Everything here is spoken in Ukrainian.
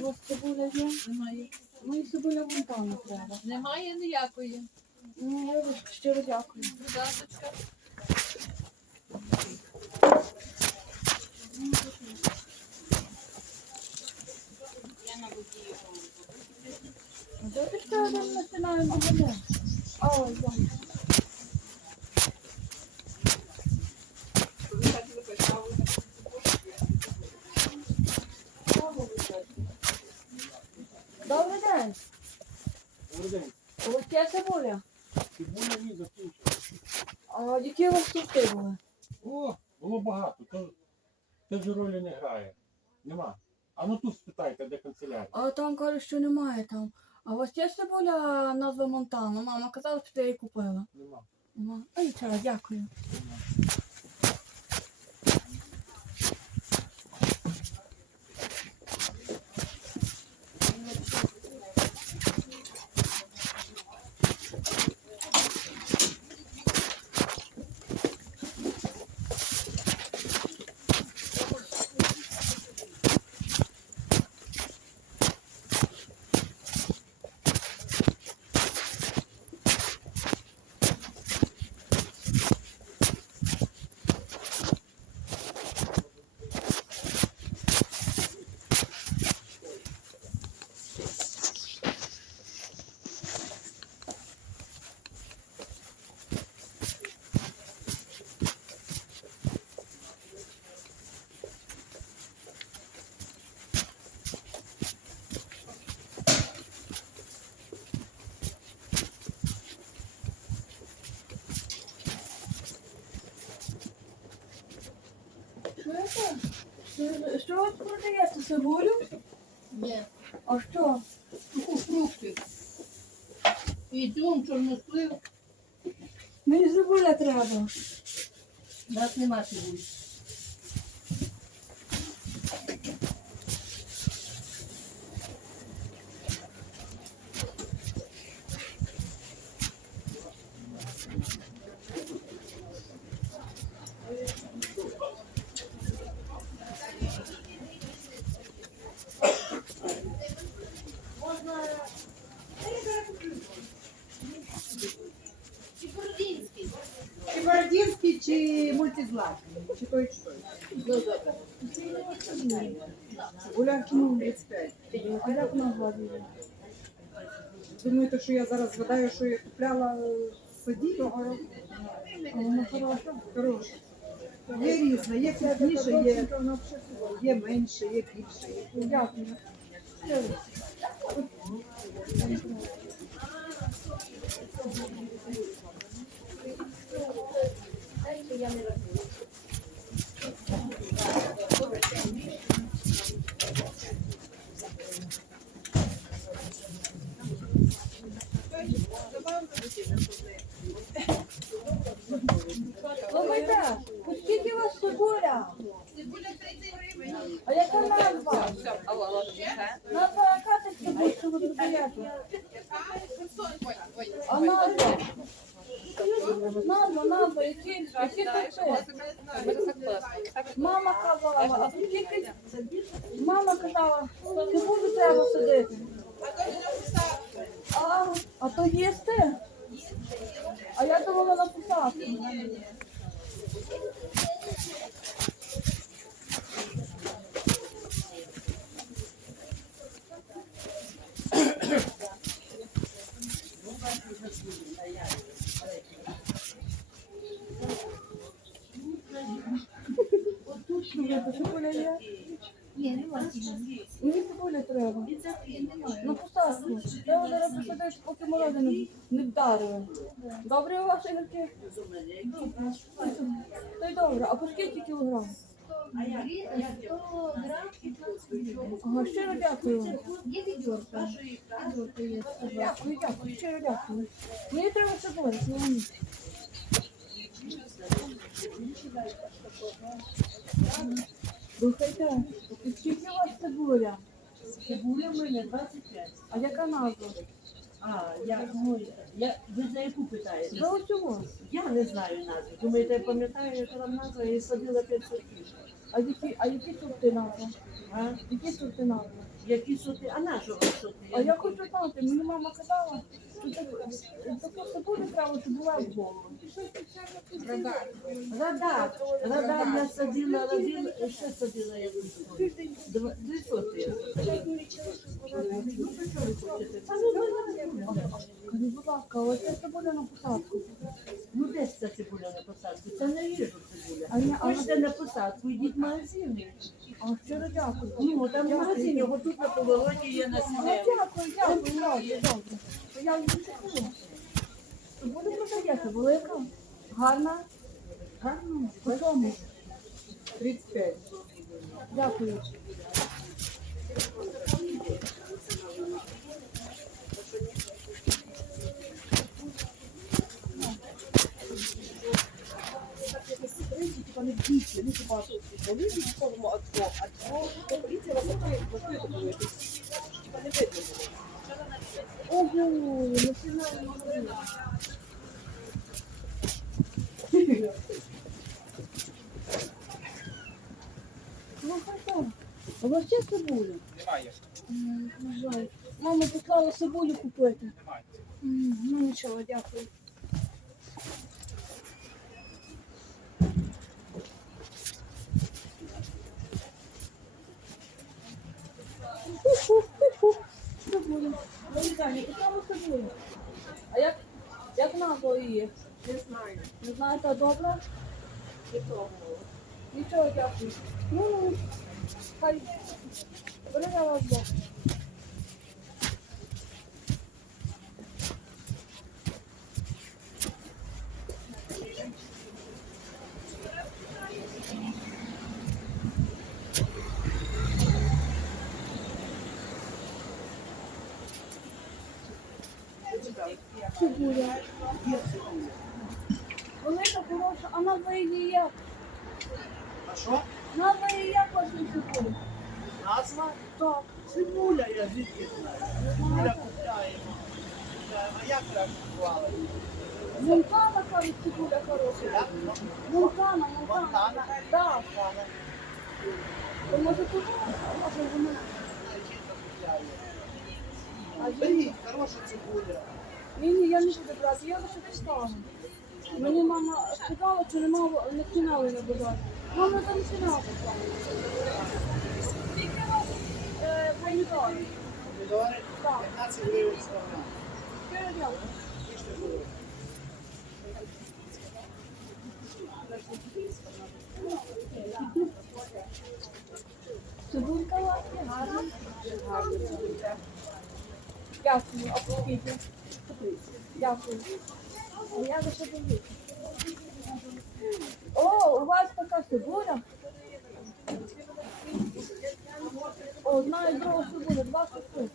Вас цибуля. Мені цибуля треба. Немає ніякої. Ну, я щиро дякую. Будь ласка. Де ти ще один починає магазин? А, ось, вон. Добрий день. Добрий день. У вас є цибуля? Цибуля ні закінчилася. А які у вас сорти були? О, було багато. То, це вже ролі не грає. Нема. А ну тут спитайте, де канцелярія. А там кажуть, що немає там. А у вас є цибуля назва Монтана? Мама казала, що ти її купила. Нема. Нема. А нічого, дякую. Нема. Що- ви продаєте цибулю? Ні. А що? Таку фрукти. Ідем, чорнослив. Мені цибуля треба. У нас нема цибулі. Чи Бородінський, чи мультизлатний, чи той, чи той. Ну. Гуляк, ну, 35. А як назва? Думаєте, що я зараз згадаю, що я купляла е, саді? А вона хороша. Є різне, є крупніше, є, є менше, є більше. Є... Дякую. Щиро. Слухайте, по скільки у вас цибуля? А яка назва? Назва яка ти цибуля, що ви продаєте? А назва? Назва, назва, які, які сорти? Мама казала, а тільки Мама казала, цибулю треба сидити. А, а то їсти? А я думала на посадку. Цибуля є? Мені цибуля треба. На посадку. Треба зараз посадити, поки морози не, не вдарили. Добре у вас ігорки? То й добре. А по скільки кілограм? Ага, щиро дякую. вам. Дякую, дякую, щиро дякую. Мені треба цибуля, цілому. Слухайте, і скільки у вас цибуля? Цибуля в мене 25. А яка назва? А, я, ну, я, ви за яку питаєте? За оцього. Я не знаю назви. Думаєте, я пам'ятаю, яка там назва, я її садила 5 сортів. А які, а які сорти назва? А? Які сорти назва? Які сорти? А нашого сорти? А я хочу знати, мені мама казала, що так, таку цибулю була в голову. Радар. Радар я садила, радар, ще садила я тут. Дві розумієте. Скажіть, будь ласка, це цибуля на посадку. Ну, де ж ця цибуля на посадку? Це не їжу цибуля. А я- а на посадку, йдіть в магазин. А щиро дякую. Ну, там в магазині, його тут на повороті є на А, сіневі. Дякую, дякую. То Я вже чекаю. Цибуля продається, велика, гарна, гарна. По чому? 35. Дякую. Ого, магазин. Ну, хорошо. А у вас є цибуля? Немає. М, На жаль. Мама послала цибулю купити. Немає. М, Ну нічого, дякую. Фу-фу-фу-фу. Цибуля. Валентині, поставила цибулю. А як, як Не знаю. Не знаєте, добре? Нічого, дякую. Ну, хай. Бери я вас Бог. Цибуля. Велика, хороша, а назва її як? А що? Назва її як ваша цибуля? Назва? Так, Цибуля, я звідки знаю. Цибуля купляємо. А як так купували? Монтана, кажуть, цибуля хороша. Як? Монтана, Монтана. Так, то може тут, а може вона. А Беріть, хороша цибуля. Ні, ні, я не буду брати, я лише достану. Мені мама сказала, що нема, не фінали на базарі. Мама там фінал поставила. Помідори? Помідори Так. 15 гривень 100 грам. Щиро дякую. Їжте було. Цибулька гарна. Гарна цибулька. Дякую, а по? Дякую. А я лише дивлюся. О, у вас така фігура. Одна і друга фігура, два штуки.